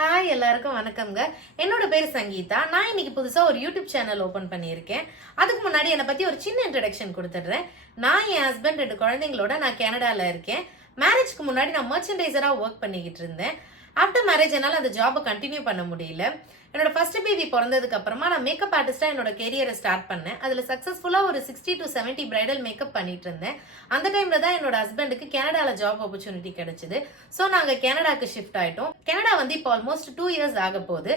Hi எல்லாருக்கும் வணக்கம்ங்க. என்னோட பேர் சங்கீதா. நான் இன்னைக்கு புதுசா ஒரு யூடியூப் சேனல் ஓபன் பண்ணியிருக்கேன். அதுக்கு முன்னாடி என்னை பத்தி ஒரு சின்ன இன்ட்ரடக்ஷன் கொடுத்துடுறேன். நான் என் ஹஸ்பண்ட் 2 குழந்தைங்களோட நான் கனடால இருக்கேன். மேரேஜ்க்கு முன்னாடி நான் மர்ச்சன்டைசரா ஒர்க் பண்ணிக்கிட்டு இருந்தேன். ஆஃப்டர் மேரேஜ் என்னால அந்த ஜாபை கண்டினியூ பண்ண முடியல. என்னோட ஃபர்ஸ்ட் பேபி பிறந்ததுக்கு அப்புறமா நான் மேக்கப் ஆர்டிஸ்டா என்னோட கெரியரை ஸ்டார்ட் பண்ணேன். அதுல சக்சஸ்ஃபுல்லா ஒரு 60 to 70 பிரைடல் மேக்கப் பண்ணிட்டு இருந்தேன். அந்த டைம்ல தான் என்னோட ஹஸ்பண்டுக்கு கனடால ஜாப் ஆப்பர்ச்சுனிட்டி கிடைச்சது. சோ நாங்க கனடாக்கு ஷிஃப்ட் ஆயிட்டோம். கனடா வந்து இப்போ ஆல்மோஸ்ட் 2 இயர்ஸ் ஆக போகுது.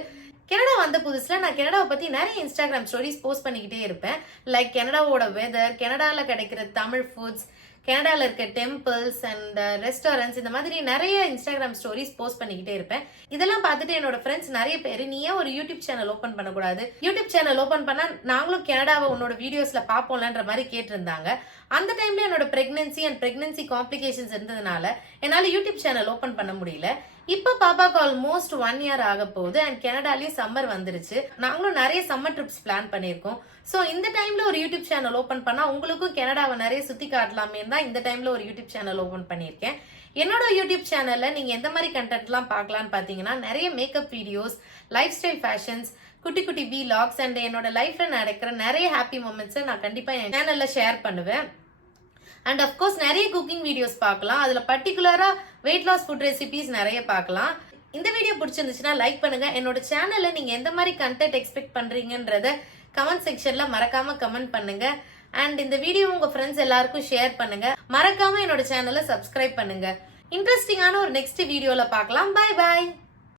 கனடா வந்த புதுசுல நான் கனடாவை பத்தி நிறைய இன்ஸ்டாகிராம் ஸ்டோரிஸ் போஸ்ட் பண்ணிக்கிட்டே இருப்பேன். லைக் கனடாவோட வெதர், கனடால கிடைக்கிற தமிழ் ஃபுட்ஸ், கனடால இருக்க டெம்பிள்ஸ் அண்ட் ரெஸ்டாரண்ட்ஸ், இந்த மாதிரி நிறைய இன்ஸ்டாகிராம் ஸ்டோரிஸ் போஸ்ட் பண்ணிக்கிட்டே இருப்பேன். இதெல்லாம் பார்த்துட்டு என்னோட ஃப்ரெண்ட்ஸ் நிறைய பேர், நீ ஏன் ஒரு யூடியூப் சேனல் ஓபன் பண்ணக்கூடாது, யூடியூப் சேனல் ஓபன் பண்ணா நாங்களும் கனடாவை உன்னோட வீடியோஸ்ல பாப்போம்லன்ற மாதிரி கேட்டிருந்தாங்க. அந்த டைம்ல என்னோட பிரெக்னன்சி அண்ட் பிரெக்னன்சி காம்ப்ளிகேஷன்ஸ் இருந்ததுனால என்னால யூடியூப் சேனல் ஓபன் பண்ண முடியல. இப்ப பாப்பாக்கு ஆல்மோஸ்ட் 1 இயர் ஆக போகுது அண்ட் கனடாலயும் சம்மர் வந்துருச்சு. நாங்களும் நிறைய சம்மர் ட்ரிப்ஸ் பிளான் பண்ணிருக்கோம். சோ இந்த டைம்ல ஒரு யூடியூப் சேனல் ஓபன் பண்ணா உங்களுக்கும் கனடாவை நிறைய சுத்தி காட்டலாமே தான் இந்த டைம்ல ஒரு யூடியூப் சேனல் ஓபன் பண்ணிருக்கேன். என்னோட யூடியூப் சேனல்ல நீங்க எந்த மாதிரி கண்டென்ட் எல்லாம் பார்க்கலாம்னு பாத்தீங்கன்னா, நிறைய makeup videos, life style fashions, குட்டி குட்டி வீலாக்ஸ் அண்ட் என்னோட லைஃப்ல நடக்கிற நிறைய ஹாப்பி மூமெண்ட்ஸ் நான் கண்டிப்பா என் சேனல்ல ஷேர் பண்ணுவேன். அண்ட் அப்கோர்ஸ் நிறைய குக்கிங் வீடியோஸ் பார்க்கலாம். அதுல பர்டிகுலரா வெயிட் லாஸ் ஃபுட் ரெசிபிஸ் நிறைய பார்க்கலாம். இந்த வீடியோ பிடிச்சிருந்துச்சுன்னா லைக் பண்ணுங்க. என்னோட சேனல்ல நீங்க எந்த மாதிரி கண்டென்ட் எக்ஸ்பெக்ட் பண்றீங்கன்றத கமெண்ட் செக்ஷன்ல மறக்காம கமெண்ட் பண்ணுங்க. அண்ட் இந்த வீடியோ உங்க ஃப்ரெண்ட்ஸ் எல்லாருக்கும் ஷேர் பண்ணுங்க. மறக்காம என்னோட சேனலை சப்ஸ்கிரைப் பண்ணுங்க. இன்ட்ரெஸ்டிங்கான ஒரு நெக்ஸ்ட் வீடியோல பார்க்கலாம். Bye bye.